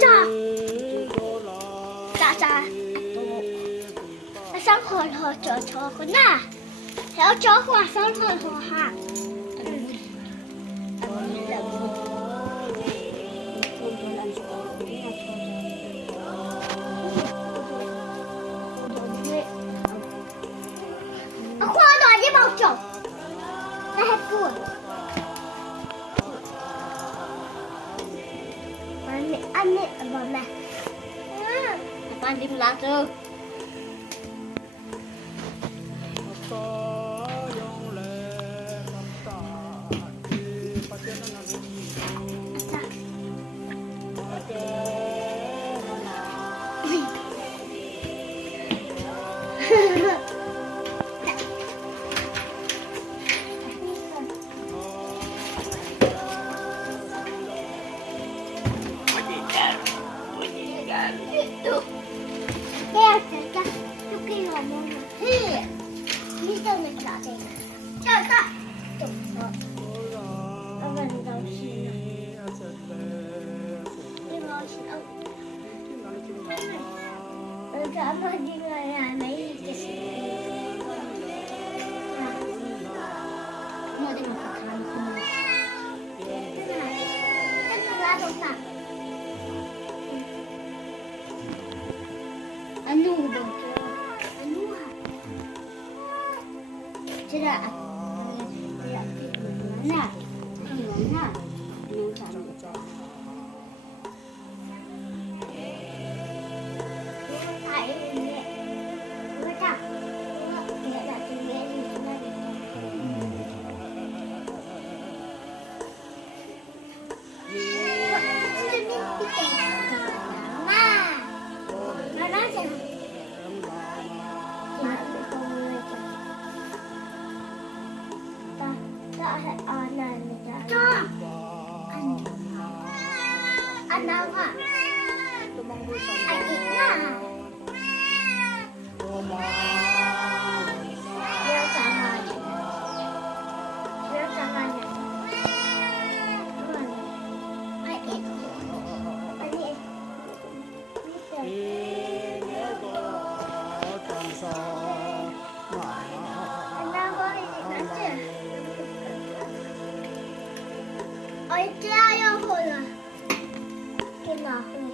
Cha. Cha cha. Sao khỏi họ cho con na. Theo cho qua sao khỏi họ ha. Khoa đòi với bao chồng. Đây hết buồn. Anh ấy vào này. Bạn đi làm rồi. Anh đâu hả? Anh ít à? Đeo trả lời. Đeo trả lời nhỉ? Anh ít. Anh ít. Anh đâu có gì nữa chứ? Ôi cha yêu hồi à? Cái nào hồi?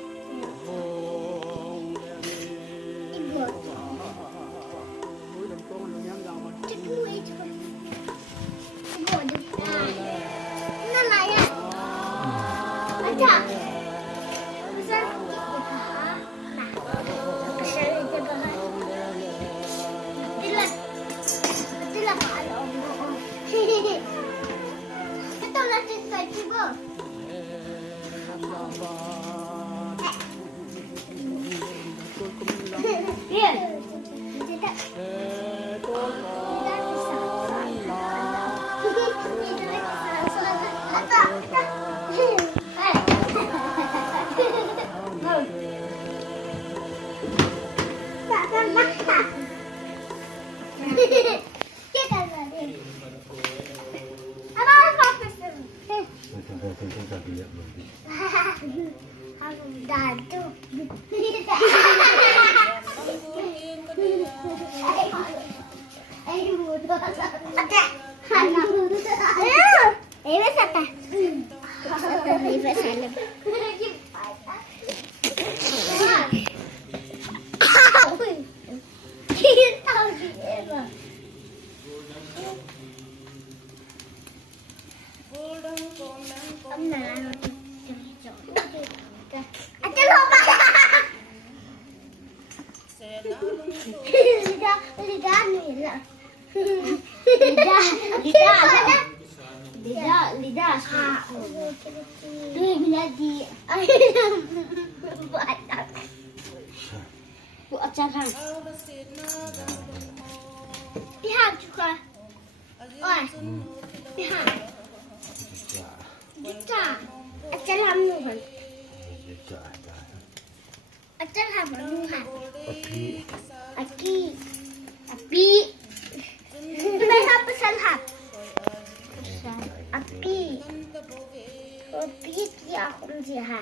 pitkiä kumsia.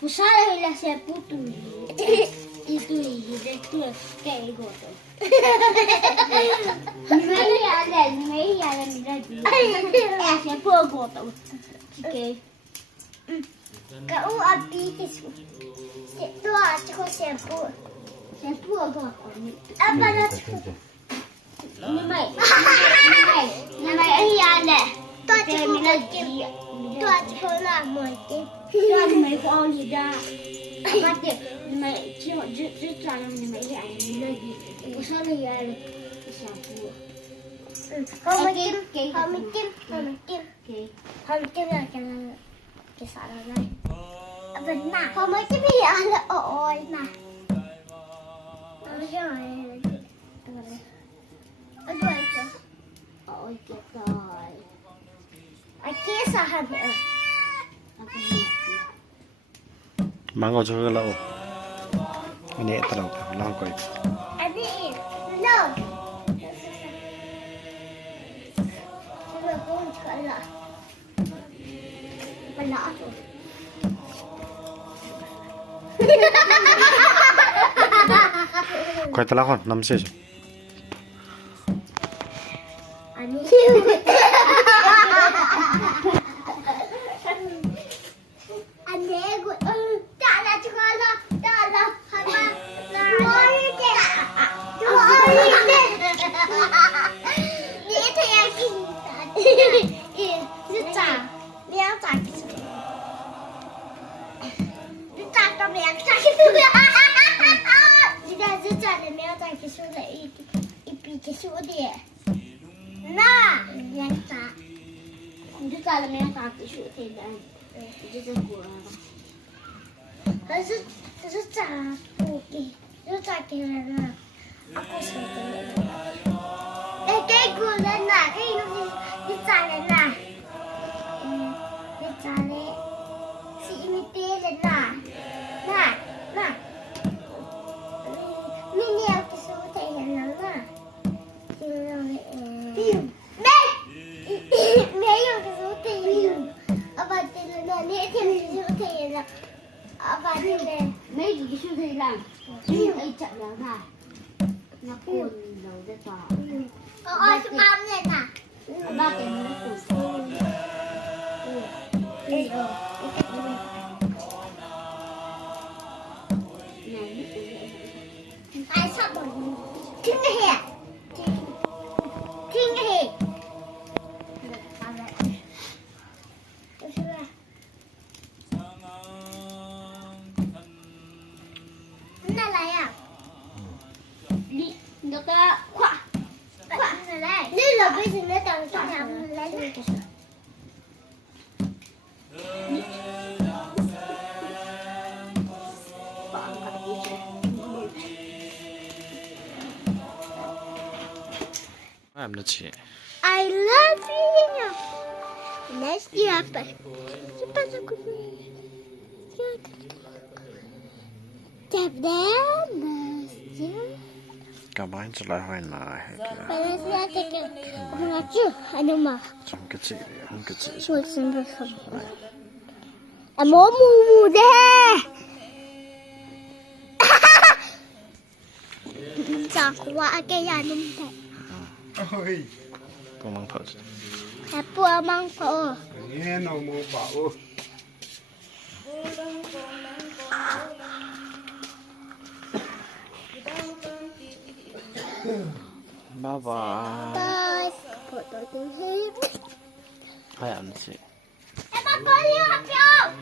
Pusalla se putui. Itui tuo keigoto. Mei jäädä mitä se puogoto. Okei. Kau abis. Se tuo se pu. Se puogoto. Apa nak? Nämä ei jäädä. Tuo se laamoikin. Tuo me oli da. Apa nämä juttuja nämä ei jäädä. Pusalla jäädä. Hammittim jälkeen kesällä näin. Benar. Hammittim jälkeen oi nä. Oi ketai. Ai kesähän on. Mango cho cái lẩu mình nhẹ tao lòng coi Anh đi. No. Tôi cũng chơi lại. Mình lỡ rồi. quay tao con nằm xí Anh đi. Anh đi. Trả lại cho con đó. Trả lại. Hai ba. Rồi kìa. Rồi kìa. Nghĩ thì anh kìa. Rất trả. Méo trả kìa. Rất trả cho méo trả kìa. Rất trả để méo trả kìa. Lại ít bị cái số địa. Nà. Méo trả. Chúng ta là mấy thằng tự chủ thì đã rất là của rất trả phụ kì rất trả kì là aku sợ cái của lên nè cái nó đi trả lên nè đi trả lên sĩ mi tê lên nè nè nè mình neo cái số thể hiện lắm nè tìm mẹ dùng cái số thể hiện ở bên trên là nè thêm cái số thể hiện là ở bên trên này mấy cái siêu thị làm thấy chậm lắm này nó cuốn đầu ra tòa ôi cái băm này nè ba cái nó cuốn ai sắp rồi kinh cái hè kinh cái hè này là à đi được cái khoa này đây đây là bây giờ nó đang trong nhà lấy được cái em nó chỉ I love you. Let's do it. Chào đám. cả bánh cho lại hoài nài Let's do it. Ông nói chứ, anh đâu mà. trong cái chị không cái chị Tôi xin được không? Em muốn mù đây. Chào quá cái nhà đúng thế. Ôi, có mang thợ Hãy bùa mong phở. nghe nó mua bảo ba và Tôi phở tôi tiếng hết. hai em nó chỉ Em bắt con yêu học không?